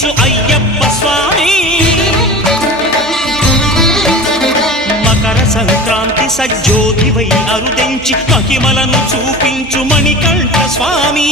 కరుణించు అయ్యప్ప స్వామి మకర సంక్రాంతి సజ్జోతివై అరుదెంచి మహిమలను చూపించు మణికంఠ స్వామి